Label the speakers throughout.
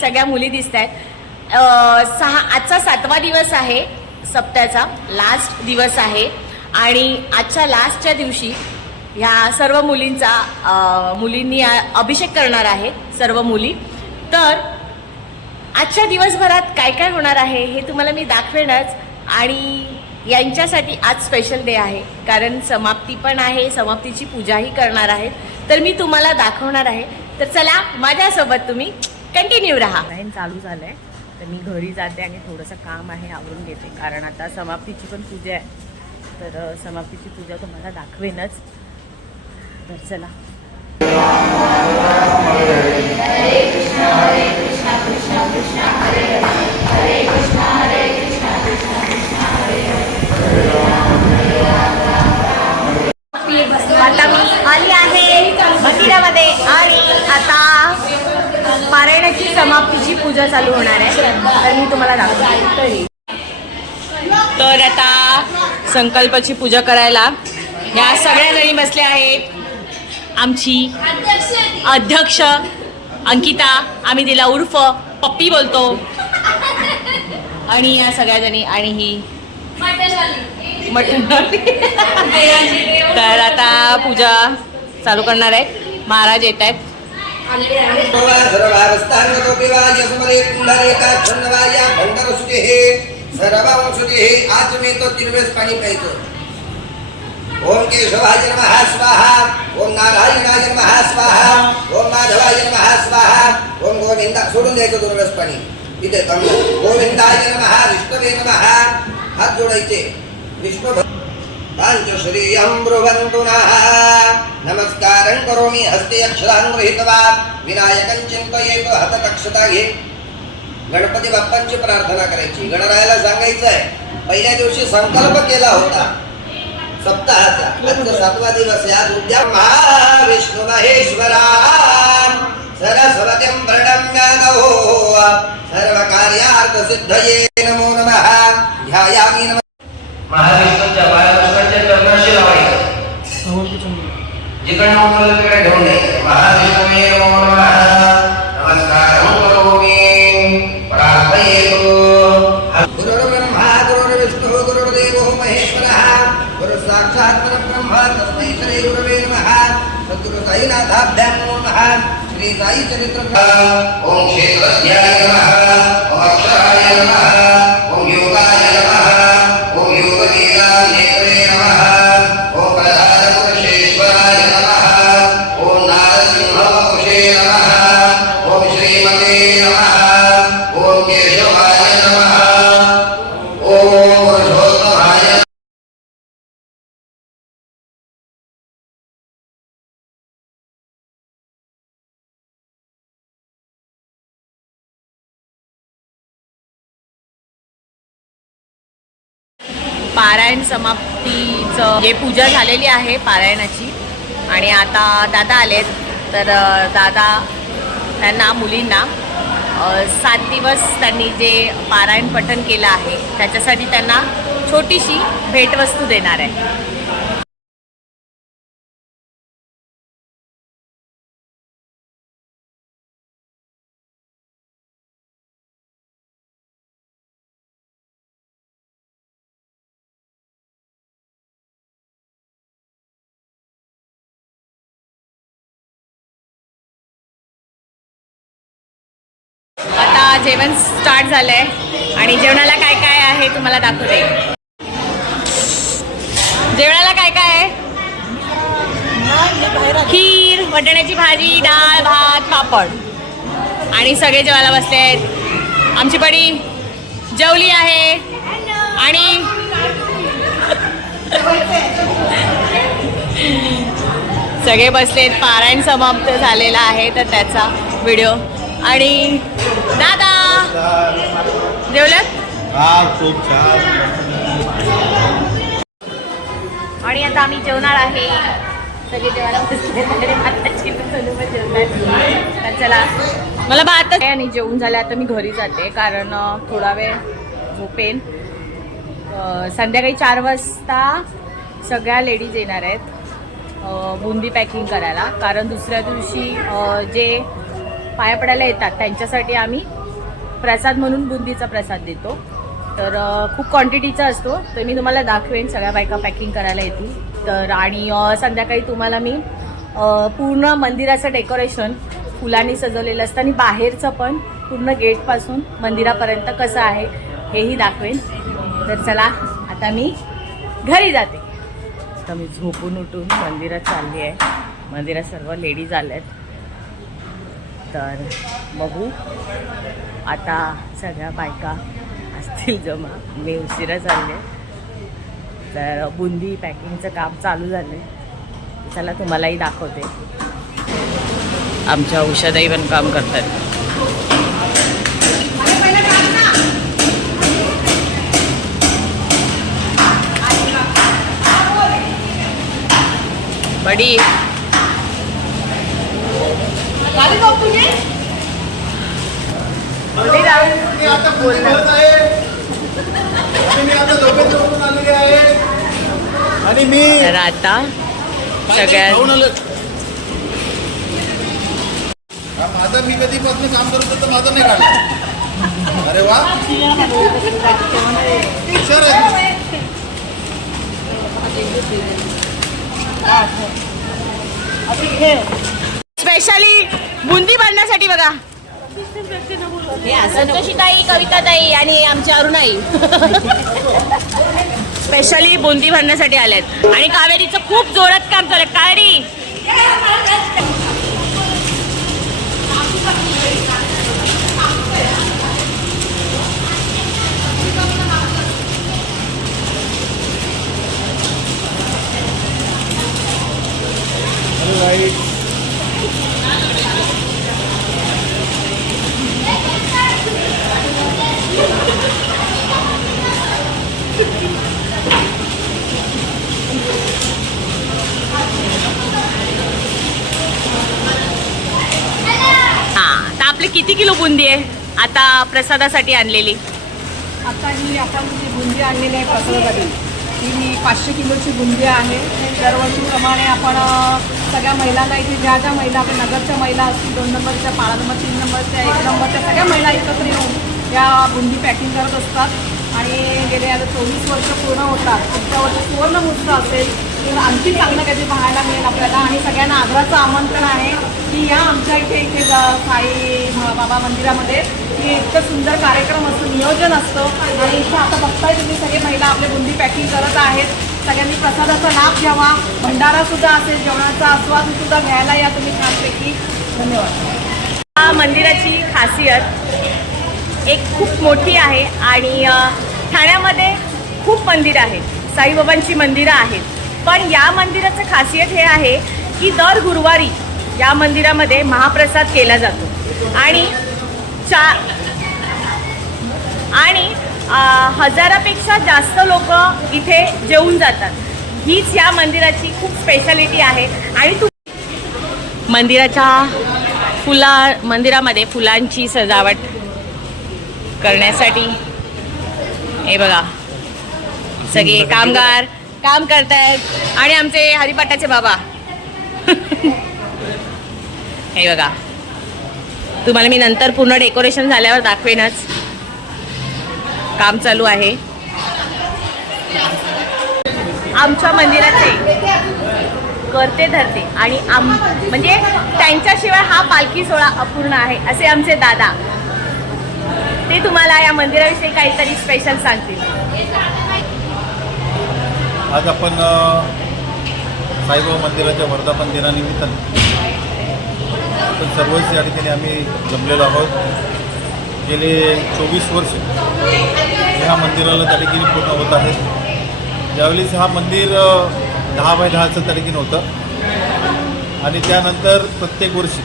Speaker 1: सगळ्या मुली दिसत आहेत. सहा आजचा सातवा दिवस आहे सप्त्याचा लास्ट दिवस आहे. आणि आजच्या लास्टच्या दिवशी ह्या सर्व मुलींचा मुलींनी अभिषेक करणार आहे सर्व मुली. तर आजच्या दिवसभरात काय काय होणार आहे हे तुम्हाला मी दाखवेनच. आणि यांच्यासाठी आज स्पेशल डे आहे. कारण समाप्ती पण आहे समाप्तीची पूजाही करणार आहेत. तर मी तुम्हाला दाखवणार आहे. तर चला माझ्यासोबत तुम्ही कंटिन्यू राहा. चालू झालं आहे तर मी घरी जाते आणि थोडंसं काम आहे आवरून घेते. कारण आता समाप्तीची पण पूजा आहे. तर समाप्तीची पूजा तुम्हाला दाखवेनच. तर चला. आता मी आली आहे मंदिरामध्ये आणि आता पारायणाची समाप्तीची पूजा चालू होणार आहे. तर मी तुम्हाला दाखवते. तर आता संकल्पाची पूजा करायला या सगळ्या जणी बसल्या आहेत. आमची अध्यक्ष अंकिता आम्ही तिला उर्फ पप्पी बोलतो. आणि या सगळ्या जणी आणि ही मटण तर आता पूजा चालू करणार आहे. महाराज येत आहेत.
Speaker 2: आज मी तो तीन पाणी प्यायचं. ओम केशवाय नमः स्वाहा ओम नारायणाय नमः स्वाहा ओम माधवाय नमः स्वाहा ओम गोविंदा सोडून द्यायचं दोन वेळेस पाणी. इथे थांबलं गोविंदाय नमः विष्णवे नमः हात जोडायचे. विष्णू पांचश्रियं ब्रुवन्तु नः। नमस्कारं करोमि हस्ते अक्षरान् गृहीतवान्। विनायकं चिन्तयेत हतकक्षता घे गणपती बाप्पांची प्रार्थना करायची। गणरायाला सांगायचं आहे पहिल्या दिवशी संकल्प केला होता सप्ताहाचा आजचा सातवा दिवस आहे आज उद्या महाविष्णू महेश्वरा। सरस्वतीं प्रणम्यादो सर्व कार्यार्थ सिद्धये नमो नमः। ध्यायामि नमः
Speaker 3: महाविष्णूच्या चरणाशी लावायचं जिकडनं उचललं तिकडे ठेवून द्यायचं महाविष्णुवे नमो नमः करोमि प्रार्थयेतो
Speaker 2: गुरुर्ब्रह्मा गुरुर्विष्णुः गुरुर्देवो महेश्वरः गुरुः परब्रह्म तस्मै श्री गुरवे नमः सद्गुरु नमो नमः श्री साई चरित्र
Speaker 3: ओम क्षेत्रज्ञाय नमः ओम अक्षराय नमः
Speaker 1: समाप्तीचं हे पूजा झालेली आहे पारायणाची. आणि आता दादा आलेत. तर दादा त्यांना मुलींना सात दिवस त्यांनी जे पारायण पठण केलं आहे त्याच्यासाठी त्यांना छोटीशी भेटवस्तू देणार आहे. आता जेवण स्टार्ट झालंय. आणि जेवणाला काय काय आहे तुम्हाला दाखवते. जेवणाला काय काय आहे? खीर वटाण्याची भाजी डाळ भात पापड. आणि सगळे जेवायला बसले आहेत. आमची बडी जेवली आहे. आणि सगळे बसलेत. पारायण समाप्त झालेला आहे तर त्याचा व्हिडिओ आणि दादा. जेवल्यात आणि आता आम्ही जेवणार आहे. सगळे जेवायला बसले चला. मला भात आणि जेवून झालं. आता मी घरी जाते कारण थोडा वेळ झोपेन. संध्याकाळी चार वाजता सगळ्या लेडीज येणार आहेत बुंदी पॅकिंग करायला. कारण दुसऱ्या दिवशी जे पाया पडायला येतात. त्यांच्यासाठी आम्ही प्रसाद म्हणून बुंदीचा प्रसाद देतो. तर खूप क्वांटिटीचा असतो. तर मी तुम्हाला दाखवेन सगळ्या बायका पॅकिंग करायला येतील. तर आणि संध्याकाळी तुम्हाला मी पूर्ण मंदिराचं डेकोरेशन फुलांनी सजवलेलं असतं आणि बाहेरचं पण पूर्ण गेटपासून मंदिरापर्यंत कसं आहे हेही दाखवेन. तर चला आता मी घरी जाते. आता मी झोपून उठून मंदिरात चालली आहे. मंदिरात सर्व लेडीज आल्या आहेत तर बघू. आता सगळ्या बायका असतील जमा. मी उशिरा चालले. तर बुंदी पॅकिंगचं काम चालू झालं आहे चला तुम्हालाही दाखवते. आमच्या औषधही पण काम करतात. बडी.
Speaker 4: आणि मी आता झोपेत झोपून आलेली आहे. आणि मी
Speaker 1: तर आता
Speaker 4: काहीतरी
Speaker 1: सगळ्या
Speaker 4: खाऊन आलो. हा, माझं मी कधीपासून काम करतो तर माझं नाही काढलं अरे वा. तू.
Speaker 1: स्पेशली बुंदी बांधण्यासाठी बघा. संतोषीताई कविताताई आणि आमच्या अरुणाई. स्पेशली बुंदी भरण्यासाठी आल्यात आणि कावेरीचं खूप जोरात काम चालू कावेरी हा तर आपले किती किलो बुंदी आहे आता प्रसादासाठी आणलेली?
Speaker 5: आता ही आता जी बुंदी आणलेली आहे प्रसादासाठी ही मी पाचशे किलोची बुंदी आहे. दरवर्षीप्रमाणे आपण सगळ्या महिलांना इथे ज्या ज्या महिला आपण नगरच्या महिला असतील दोन नंबरच्या पाच नंबर तीन नंबरच्या एक नंबरच्या सगळ्या महिला एकत्र येऊन या बुंदी पॅकिंग करत असतात. आणि गेले आता चोवीस वर्ष पूर्ण होतात. पुढच्या वर्षी सुवर्णमुहूर्त असेल आणखी चांगलं काहीतरी पाहायला मिळेल आपल्याला. आणि सगळ्यांना आग्रहाचं आमंत्रण आहे की या आमच्या इथे इथे साई बाबा मंदिरामध्ये की इतकं सुंदर कार्यक्रम असतो नियोजन असतं. आणि इथे आता बघताय तुम्ही सगळे महिला आपले बुंदी पॅकिंग करत आहेत. सगळ्यांनी प्रसादाचा लाभ घ्यावा. भंडारासुद्धा असेल जेवणाचा आस्वाद सुद्धा घ्यायला या तुम्ही छानपैकी. धन्यवाद.
Speaker 1: मंदिराची खासियत एक खूप मोठी आहे आणि ठाण्यामध्ये खूप मंदिरं आहेत. साईबाबांची मंदिरं आहेत. पण या मंदिराचं खासियत हे आहे की दर गुरुवारी या मंदिरामध्ये महाप्रसाद केला जातो. आणि चा आणि हजारापेक्षा जास्त लोक इथे जेवून जातात. हीच या मंदिराची खूप स्पेशालिटी आहे. आणि तू मंदिराच्या फुला मंदिरामध्ये फुलांची सजावट करण्यासाठी हे बघा. सगळे कामगार काम करतायत. आणि आमचे हरिपाटाचे बाबा. हे बघा. तुम्हाला मी नंतर पूर्ण डेकोरेशन झाल्यावर दाखवेनच. काम चालू आहे. आमच्या मंदिराचे करते धरते. आणि आम म्हणजे त्यांच्याशिवाय हा पालखी सोहळा अपूर्ण आहे असे आमचे दादा. ते तुम्हाला या मंदिराविषयी काहीतरी स्पेशल सांगतील.
Speaker 4: आज आपण साईबाबा मंदिराच्या वर्धापन दिनानिमित्तानं आपण सर्वच या ठिकाणी आम्ही जमलेलो आहोत. गेले चोवीस वर्ष ह्या मंदिराला त्या ठिकाणी पूर्ण होत आहे. ज्यावेळेस हा मंदिर दहा बाय दहाचं त्या ठिकाणी होतं आणि त्यानंतर प्रत्येक वर्षी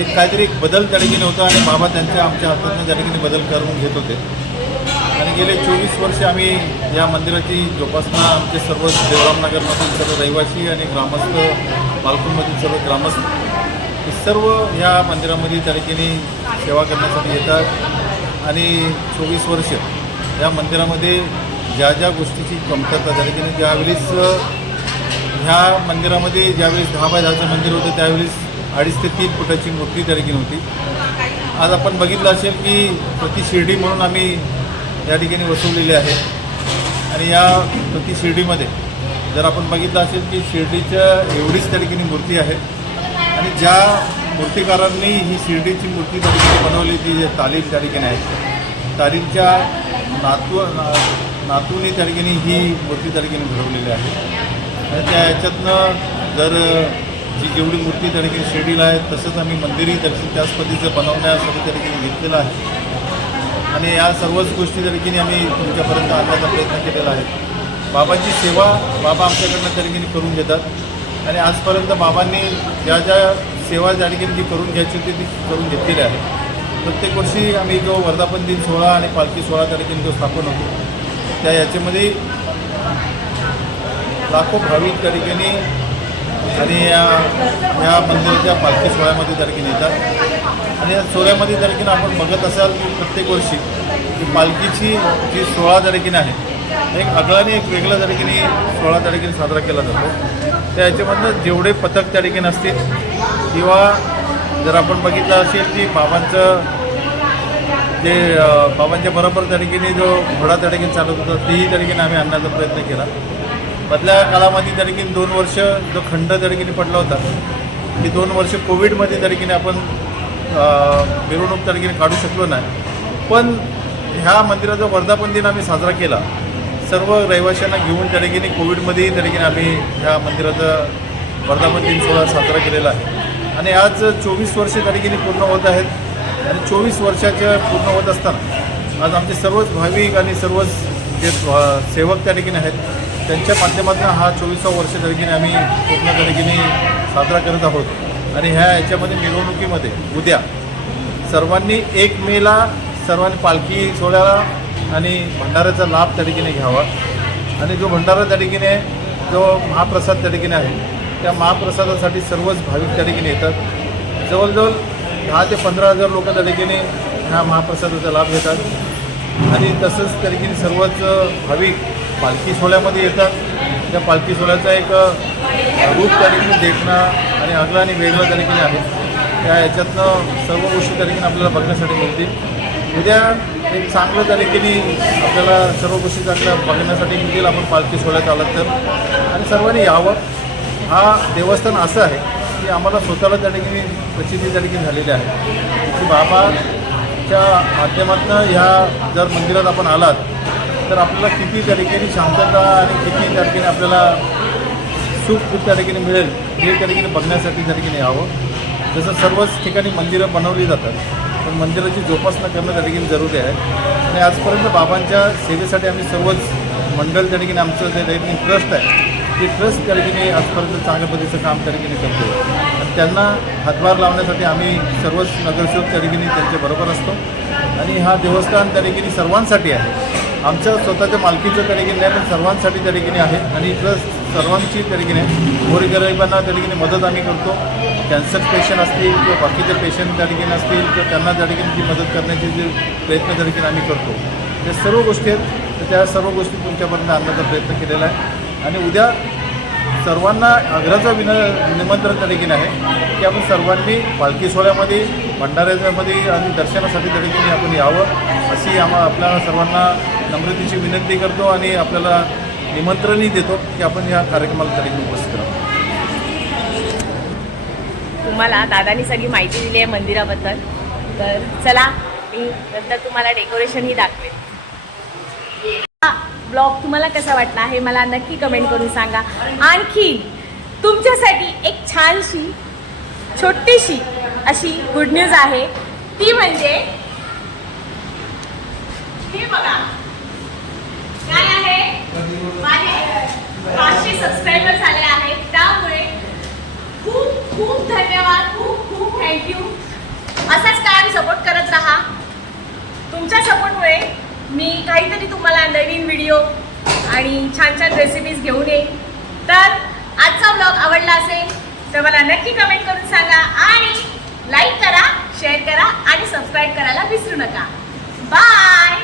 Speaker 4: एक काहीतरी एक बदल त्या ठिकाणी होता आणि बाबा त्यांच्या आमच्या हातातून त्या ठिकाणी बदल करून घेत होते. आणि गेले चोवीस वर्ष आम्ही या मंदिराची जोपासना आमचे सर्व देवरामनगरमधील सर्व रहिवासी आणि ग्रामस्थ मालपूरमधील सर्व ग्रामस्थ हे सर्व या मंदिरामध्ये त्या सेवा करण्यासाठी येतात. आणि चोवीस वर्ष या मंदिरामध्ये ज्या ज्या गोष्टीची कमतरता तारखेने ज्यावेळेस ह्या मंदिरामध्ये ज्यावेळेस दहा बाय दहाचं मंदिर होतं त्यावेळेस अडीच ते तीन फुटाची मूर्ती तारखेने होती. आज आपण बघितलं असेल की प्रति शिर्डी म्हणून आम्ही या ठिकाणी वसवलेले आहे. आणि या प्रति शिर्डीमध्ये जर आपण बघितलं असेल की शिर्डीच्या एवढीच त्या ठिकाणी मूर्ती आहे. आणि ज्या मूर्तिकारांनी ही शिर्डीची मूर्ती त्या ठिकाणी बनवली ती जे तालीम त्या ठिकाणी आहे तालीमच्या नातू ना- नातूने त्या ठिकाणी ही मूर्ती त्या ठिकाणी घडवलेली आहे. आणि त्या ह्याच्यातनं जर जी जेवढी मूर्ती त्या ठिकाणी शिर्डीला आहे तसंच आम्ही मंदिरही त्या त्याच पद्धतीचं बनवण्यासाठी त्या ठिकाणी घेतलेलं आहे. आणि या सर्वच गोष्टी त्या आम्ही तुमच्यापर्यंत आणण्याचा प्रयत्न केलेला आहे. बाबांची सेवा बाबा आमच्याकडनं त्या करून घेतात. आणि आजपर्यंत बाबांनी ज्या ज्या सेवा ज्या ठिकाणी जी करून घ्यायची होती ती करून घेतलेली आहे. प्रत्येक वर्षी आम्ही जो वर्धापन दिन सोहळा आणि पालखी सोहळा त्या ठिकाणी जो स्थापन होतो त्या याच्यामध्ये लाखो भाविक त्या ठिकाणी आणि या या मंदिराच्या पालखी सोहळ्यामध्ये त्या येतात. आणि या सोहळ्यामध्ये तारखेनं आपण बघत असाल की प्रत्येक वर्षी की पालखीची जी सोळा तारखेने आहे एक आगळाने एक वेगळ्या तारखेने सोळा तारखेने साजरा केला जातो. त्या याच्यामधनं जेवढे पथक त्या ठिकाणी असतील किंवा जर आपण बघितलं असेल की बाबांचं जे बाबांच्या बरोबर त्या ठिकाणी जो घोडा त्या ठिकाणी चालत होता तेही त्या ठिकाणी आम्ही आणण्याचा प्रयत्न केला. मधल्या काळामध्ये त्या ठिकाणी दोन वर्ष जो खंड तरीकीने पडला होता की दोन वर्ष कोविडमध्ये तरीकीने आपण मिरवणूक त्या ठिकाणी काढू शकलो नाही. पण ह्या मंदिराचा वर्धापन दिन आम्ही साजरा केला. सर्व रहिवाशांना घेऊन त्या ठिकाणी कोविडमध्येही आम्ही ह्या मंदिराचा वर्धापन दिन सोहळा साजरा केलेला आहे. आणि आज चोवीस वर्ष त्या ठिकाणी पूर्ण होत आहेत. आणि चोवीस वर्षाच्या पूर्ण होत असताना आज आमचे सर्वच भाविक आणि सर्वच जे सेवक त्या ठिकाणी आहेत त्यांच्या माध्यमातून हा चोवीसा वर्ष त्या आम्ही पूर्ण त्या साजरा करत आहोत. आणि ह्या याच्यामध्ये मिरवणुकीमध्ये उद्या सर्वांनी एक मेला सर्वांनी पालखी सोहळ्याला आणि भंडाऱ्याचा लाभ त्या ठिकाणी घ्यावा. आणि जो भंडारा त्या ठिकाणी आहे जो महाप्रसाद त्या ठिकाणी आहे त्या महाप्रसादासाठी सर्वच भाविक त्या ठिकाणी येतात. जवळजवळ दहा ते पंधरा हजार लोक त्या ठिकाणी ह्या महाप्रसादाचा लाभ घेतात. आणि तसंच त्या ठिकाणी सर्वच भाविक पालखी सोहळ्यामध्ये येतात. त्या पालखी सोहळ्याचा एक रूप त्या ठिकाणी देखणं आणि आगळं आणि वेगळं त्या ठिकाणी आहे. त्या याच्यातनं सर्व गोष्टी त्या ठिकाणी आपल्याला बघण्यासाठी मिळतील. उद्या एक चांगलं त्या ठिकाणी आपल्याला सर्व गोष्टी चांगल्या बघण्यासाठी मिळतील. आपण पालखी सोहळ्यात आलात तर. आणि सर्वांनी यावं. हा देवस्थान असं आहे की आम्हाला स्वतःला त्या ठिकाणी प्रसिद्धी त्या ठिकाणी झालेली आहे. की बाबाच्या माध्यमातून ह्या जर मंदिरात आपण आलात तर आपल्याला किती त्या ठिकाणी शांतता आणि किती त्या ठिकाणी आपल्याला सुख त्या ठिकाणी मिळेल हे त्या ठिकाणी बघण्यासाठी त्या ठिकाणी यावं जसं सर्वच ठिकाणी मंदिरं बनवली जातात पण मंदिराची जोपासना करणं त्या ठिकाणी जरुरी आहे आणि आजपर्यंत बाबांच्या सेवेसाठी आम्ही सर्वच मंडळ त्या ठिकाणी आमचं जे ठिकाणी ट्रस्ट आहे ते ट्रस्ट त्या ठिकाणी आजपर्यंत चांगल्या पद्धतीचं काम त्या ठिकाणी करतो आणि त्यांना हातभार लावण्यासाठी आम्ही सर्वच नगरसेवक त्या ठिकाणी त्यांच्याबरोबर असतो आणि हा देवस्थान त्या ठिकाणी सर्वांसाठी आहे आमच्या स्वतःच्या मालकीचं त्या ठिकाणी नाही पण सर्वांसाठी त्या ठिकाणी आहे. आणि इथलं सर्वांची त्या ठिकाणी गोरगरिबांना त्या ठिकाणी मदत आम्ही करतो. कॅन्सर पेशंट असतील किंवा बाकीचे पेशंट त्या ठिकाणी असतील तर त्यांना त्या ठिकाणी जी मदत करण्याचे जे प्रयत्न त्या ठिकाणी आम्ही करतो. त्या सर्व गोष्टी आहेत. तर त्या सर्व गोष्टी तुमच्यापर्यंत आणण्याचा प्रयत्न केलेला आहे. आणि उद्या सर्वांना आग्रहाचं विन निमंत्रण त्या ठिकाणी आहे. की आपण सर्वांनी पालखी सोहळ्यामध्ये भंडाऱ्यामध्ये आणि दर्शनासाठी त्या ठिकाणी आपण यावं अशी आम्हा आपल्या सर्वांना नम्रतेची विनंती करतो आणि आपल्याला निमंत्रणही देतो की आपण या कार्यक्रमाला त्या ठिकाणी उपस्थित राहू.
Speaker 1: तुम्हाला दादानी सगळी माहिती दिली आहे मंदिराबद्दल. तर चला मी नंतर तुम्हाला डेकोरेशनही दाखवेल ब्लॉग तुम्हाला कसा वाटला हे मला नक्की कमेंट करून सांगा. आणखी तुमच्यासाठी एक छानशी छोटीशी अशी गुड न्यूज आहे. ती म्हणजे हे बघा. काय आहे? माझे पाचशे सबस्क्रायबर झाले आहेत. त्यामुळे खूप खूप धन्यवाद. खूप मी काहीतरी तुम्हाला नवीन व्हिडिओ आणि छान छान रेसिपीज घेऊन येईन. तर आजचा ब्लॉग आवडला असेल तर मला नक्की कमेंट करून सांगा आणि लाईक करा शेअर करा आणि सबस्क्राईब करायला विसरू नका. बाय